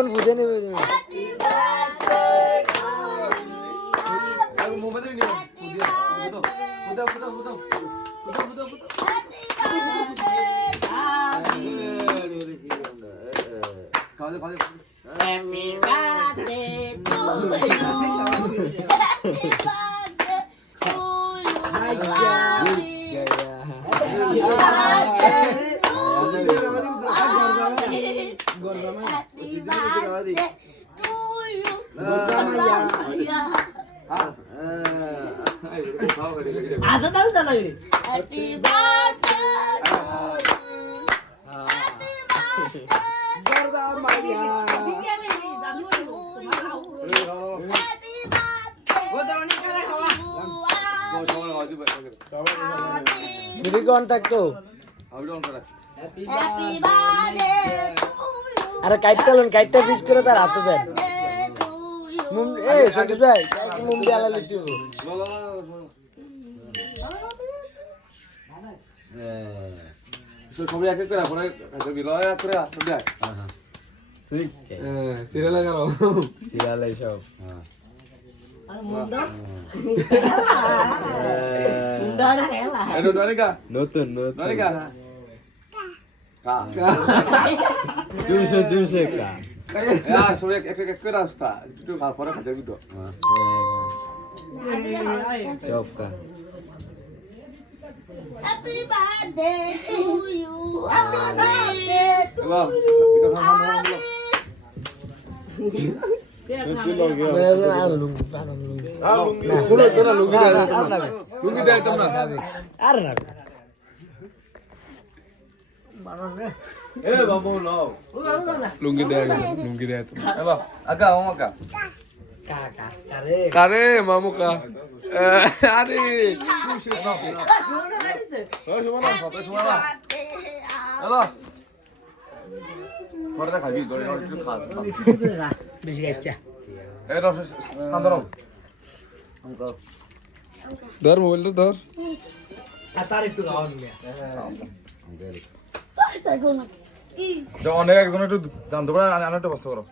কোন বুঝে নেবে মোবাইলে নিও Happy birthday to आता चालू त्याला इकडे Happy birthday to you. गर्दा मारिया Happy birthday मेरी कौन तक तो Happy birthday अरे काटता लोन काटता फिश करे तार हाथ देन मुम ए संतोष भाई क्या की मुम डाला लेती हो সবাই এক এক করে পরে কাছে বিলয় এক করে আসতে দেয় ठीक सीरियल करो सीरियल है सब अरे मुंडा मुंडा ना हेला এটা ননিকা नतुन ননিকা কা जुसे का ya সবাই এক এক করে আসতা একটু খাওয়ার পরে খাতে দিত सब का Happy birthday to you. Happy birthday to বাহ এটা সামনে হলো मेरे आ लूंगी पाना लूंगी आ लुंगी শুনো তো না লুঙ্গি দেয় ना লুঙ্গি দেয় তোমরা अरे ना এ বাবু নাও লুঙ্গি দেয় লুঙ্গি দেয় তো এ বাহ আগা মামা का अरे কারে মামু কা আরে হ্যালো পরে খাবি ধরে একটু খা बेसी अच्छा এ রস শান্ত ধর মোবাইল তো ধর तार একটু গাওন মিয়া অনেক একজন একটু দাম দেবো আনার একটা বস্তা করো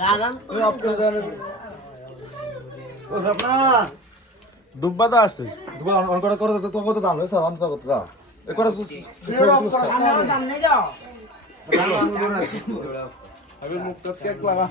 दादा ওই অফ করে দাও ও বাবা দুব্বা তো আছে দুবার অন করে করে তো কত দাম হয়েছে আমি করতে যা এ করে दाम नहीं जाओ আমি মুখটা কেক লাগা